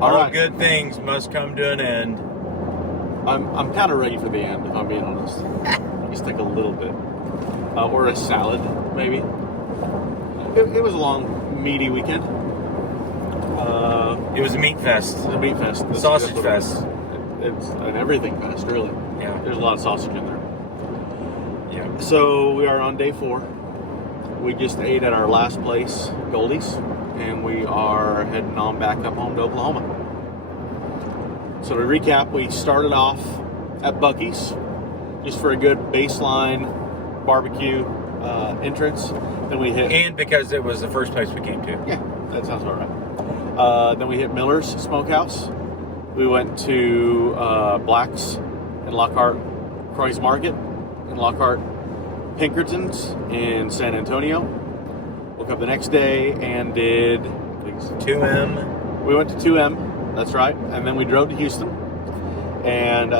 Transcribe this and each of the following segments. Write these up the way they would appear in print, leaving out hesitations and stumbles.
All All right. good things must come to an end. I'm kind of ready for the end, if I'm being honest. Just take a little bit. Or a salad, maybe. It was a long, meaty weekend. It was a meat fest. It was a meat fest. Sausage That's what it fest. is. It's an everything fest, really. Yeah. There's a lot of sausage in there. Yeah. So we are on day 4. We just ate at our last place, Goldie's, and we are heading on back up home to Oklahoma. So to recap, we started off at Buc-ee's just for a good baseline barbecue entrance. Then we hit... And because it was the first place we came to. Yeah, that sounds about right. Then we hit Miller's Smokehouse. We went to Black's in Lockhart, Croy's Market in Lockhart, Pinkerton's in San Antonio. Woke up the next day and did... 2M. We went to 2M, that's right. And then we drove to Houston. And...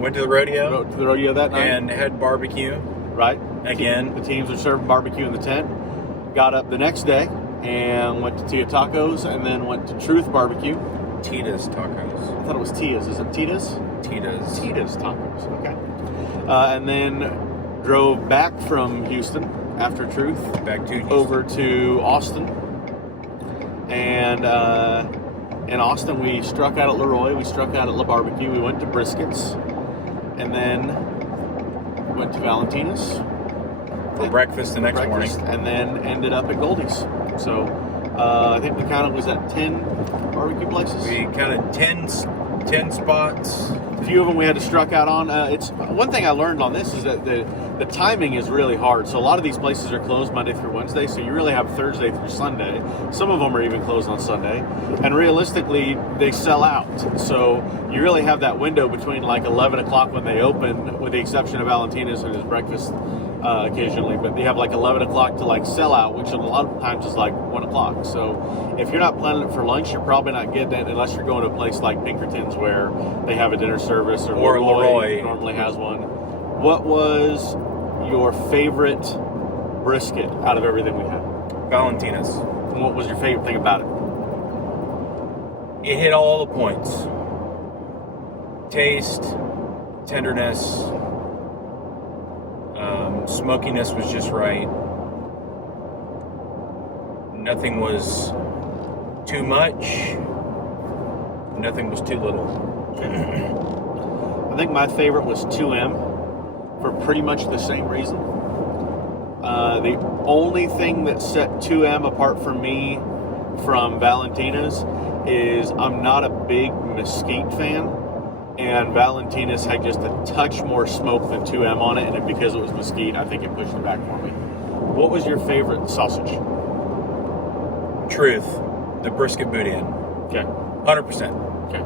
went to the rodeo. Went to the rodeo that night. And had barbecue. Right. Again. The teams were serving barbecue in the tent. Got up the next day and went to Tia Tacos and then went to Truth Barbecue. Tita's Tacos. I thought it was Tia's. Is it Tita's? Tita's. Tita's Tacos. Okay. And then drove back from Houston after Truth. Back to Houston. Over to Austin. And in Austin, we struck out at Leroy. We struck out at La Barbecue. We went to Brisket's. And then went to Valentina's. For breakfast the next morning. And then ended up at Goldie's. So I think we counted, was that 10 barbecue places? We counted 10 spots. A few of them we had to struck out on. It's one thing I learned on this is that the timing is really hard. So a lot of these places are closed Monday through Wednesday, so you really have Thursday through Sunday. Some of them are even closed on Sunday. And realistically, they sell out. So you really have that window between like 11 o'clock when they open, with the exception of Valentina's and his breakfast occasionally. But they have like 11 o'clock to like sell out, which a lot of times is like 1 o'clock. So if you're not planning it for lunch, you're probably not getting it unless you're going to a place like Pinkerton's where they have a dinner service, or Leroy normally has one. What was your favorite brisket out of everything we had? Valentina's. And what was your favorite thing about it? It hit all the points. Taste, tenderness, smokiness was just right. Nothing was too much. Nothing was too little. I think my favorite was 2M for pretty much the same reason. The only thing that set 2M apart from me from Valentina's is I'm not a big mesquite fan, and Valentina's had just a touch more smoke than 2M on it, and because it was mesquite, I think it pushed it back for me. What was your favorite sausage? Truth, the brisket boudin. Okay. 100%. Okay.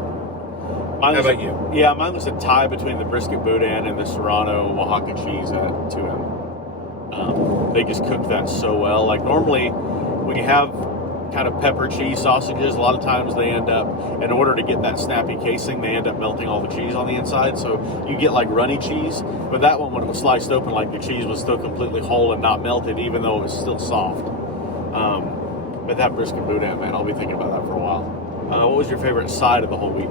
How about you? Yeah, mine was a tie between the brisket boudin and the Serrano Oaxaca cheese at 2M. They just cooked that so well. Like normally, when you have kind of pepper cheese sausages, a lot of times they end up, in order to get that snappy casing, they end up melting all the cheese on the inside. So you get like runny cheese. But that one, when it was sliced open, like the cheese was still completely whole and not melted, even though it was still soft. But that brisket boudin, man, I'll be thinking about that for a while. What was your favorite side of the whole week?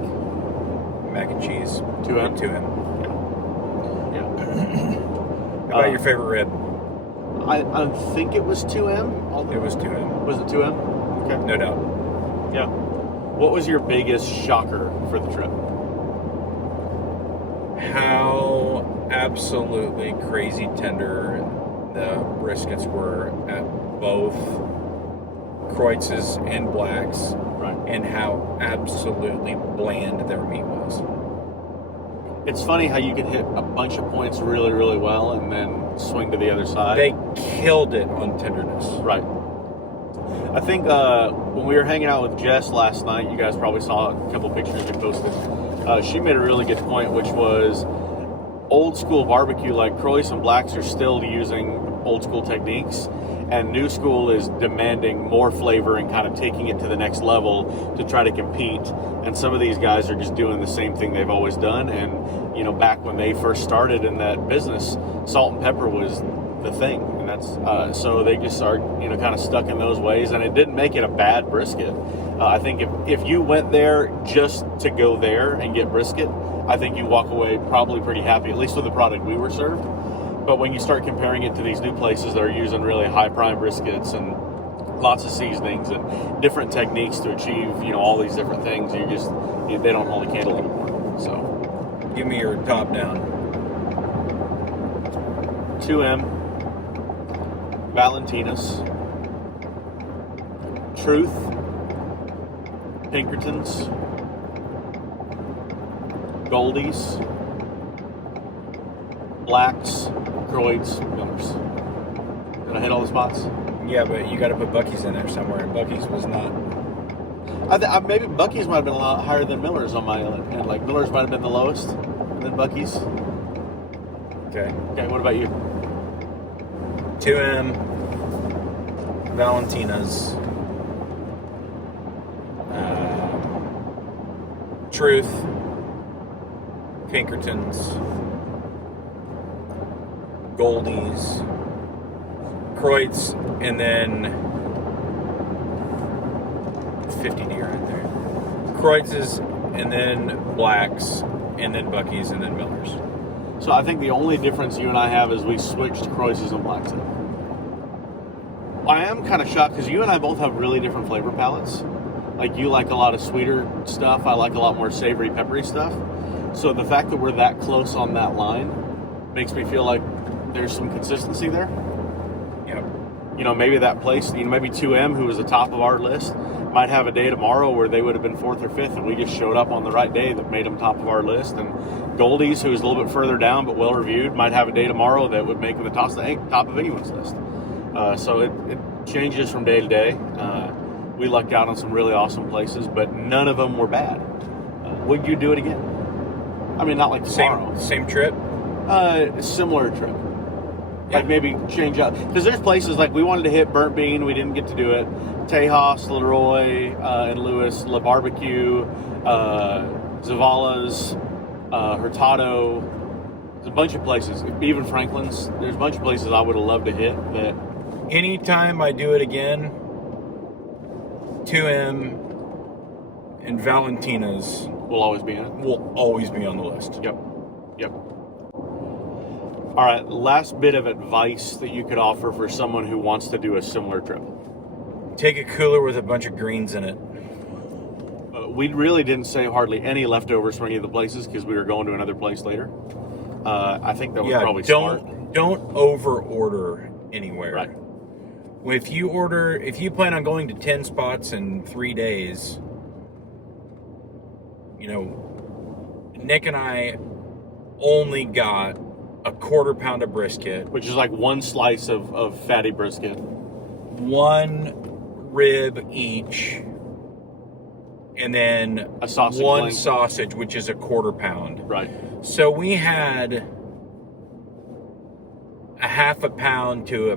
Mac and cheese. 2M? 2M. Yeah. How about your favorite rib? I think it was 2M. It was 2M. Was it 2M? Okay. No doubt. Yeah. What was your biggest shocker for the trip? How absolutely crazy tender the briskets were at both Kreutz's and Black's. Right. And how absolutely bland their meat was. It's funny how you can hit a bunch of points really, really well and then swing to the other side. They killed it on tenderness. Right. I think when we were hanging out with Jess last night, you guys probably saw a couple pictures we posted. She made a really good point, which was old school barbecue, like Croix and Blacks are still using old school techniques, and new school is demanding more flavor and kind of taking it to the next level to try to compete. And some of these guys are just doing the same thing they've always done. And, you know, back when they first started in that business, salt and pepper was the thing. And that's, so they just are, you know, kind of stuck in those ways. And it didn't make it a bad brisket. I think if you went there just to go there and get brisket, I think you walk away probably pretty happy, at least with the product we were served. But when you start comparing it to these new places that are using really high prime briskets and lots of seasonings and different techniques to achieve, all these different things, they don't hold a candle anymore. So, Give me your top down. 2M, Valentina's, Truth, Pinkertons, Goldies, Blacks, Croyd's, Millers. Did I hit all the spots? Yeah, but you got to put Buc-ee's in there somewhere, and Buc-ee's was not. Maybe Buc-ee's might have been a lot higher than Miller's on my end. Like Miller's might have been the lowest, and then Buc-ee's. Okay. Okay, what about you? 2M, Valentina's, Truth, Pinkertons, Goldies, Croyd's, and then 50 deer right there. Croyd's, and then Blacks, and then Buc-ee's, and then Miller's. So I think the only difference you and I have is we switched Croyd's and Blacks. I am kind of shocked because you and I both have really different flavor palettes. Like you like a lot of sweeter stuff. I like a lot more savory, peppery stuff. So the fact that we're that close on that line makes me feel like there's some consistency there. Yep. Maybe that place, maybe 2M, who was the top of our list, might have a day tomorrow where they would have been 4th or 5th, and we just showed up on the right day that made them top of our list. And Goldie's, who's a little bit further down but well reviewed, might have a day tomorrow that would make them the top of anyone's list. So it changes from day to day. We lucked out on some really awesome places, but none of them were bad. Would you do it again? I mean, not like tomorrow. Same trip? Similar trip. Yeah. Like maybe change up. Because there's places like we wanted to hit Burnt Bean. We didn't get to do it. Tejas, Leroy, and Lewis, La Barbecue, Zavala's, Hurtado. There's a bunch of places. Even Franklin's. There's a bunch of places I would have loved to hit that. Anytime I do it again, 2M and Valentina's Will always be in it. will always be on the list. Yep. All right, last bit of advice that you could offer for someone who wants to do a similar trip. Take a cooler with a bunch of greens in it. We really didn't save hardly any leftovers from any of the places because we were going to another place later. I think that was probably smart. Don't over order anywhere. Right. If you plan on going to 10 spots in 3 days, Nick and I only got a 1/4 pound of brisket, Which is like one slice of fatty brisket. 1 rib each, and then A sausage one link. sausage, which is a 1/4 pound. Right. So we had a 1/2 pound to a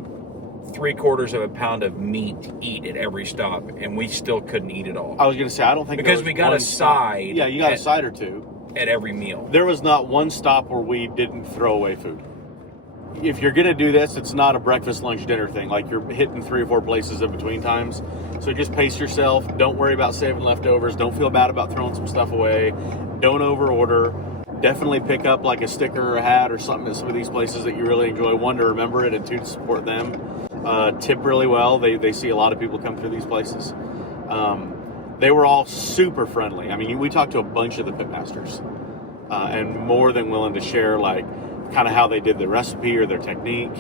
3/4 pound of meat to eat at every stop, and we still couldn't eat it all I was going to say, I don't think because there was we got one a stop. side. Yeah, you got a side or two. At every meal. There was not one stop where we didn't throw away food. If you're going to do this, it's not a breakfast, lunch, dinner thing. Like you're hitting 3 or 4 places in between times. So just pace yourself. Don't worry about saving leftovers. Don't feel bad about throwing some stuff away. Don't over order. Definitely pick up like a sticker or a hat or something at some of these places that you really enjoy. 1, to remember it, and 2, to support them. Tip really well. They see a lot of people come through these places. They were all super friendly. I mean, we talked to a bunch of the pitmasters, and more than willing to share like kind of how they did the recipe or their technique.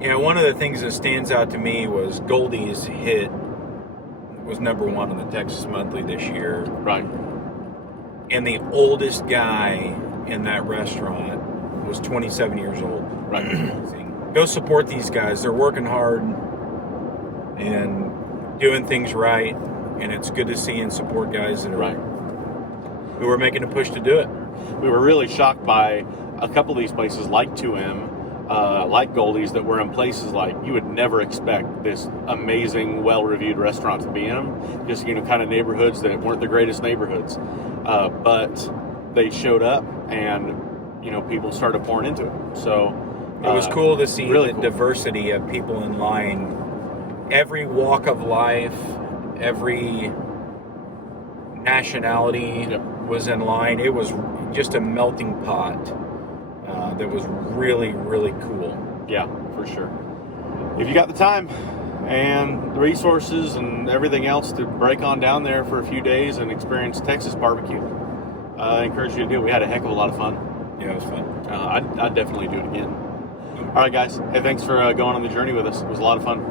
Yeah, one of the things that stands out to me was Goldie's was #1 on the Texas Monthly this year. Right. And the oldest guy in that restaurant was 27 years old. Right. Go support these guys. They're working hard and doing things right. And it's good to see and support guys that are who are making a push to do it. We were really shocked by a couple of these places like 2M, like Goldie's, that were in places like you would never expect this amazing, well-reviewed restaurant to be in them. Just, kind of neighborhoods that weren't the greatest neighborhoods. But they showed up and, people started pouring into it. So it was cool to see really the cool diversity of people in line, every walk of life, every nationality was in line. It was just a melting pot that was really, really cool. Yeah, for sure. If you got the time and the resources and everything else to break on down there for a few days and experience Texas barbecue, I encourage you to do it. We had a heck of a lot of fun. Yeah, it was fun. I'd definitely do it again. All right, guys. Hey, thanks for going on the journey with us. It was a lot of fun.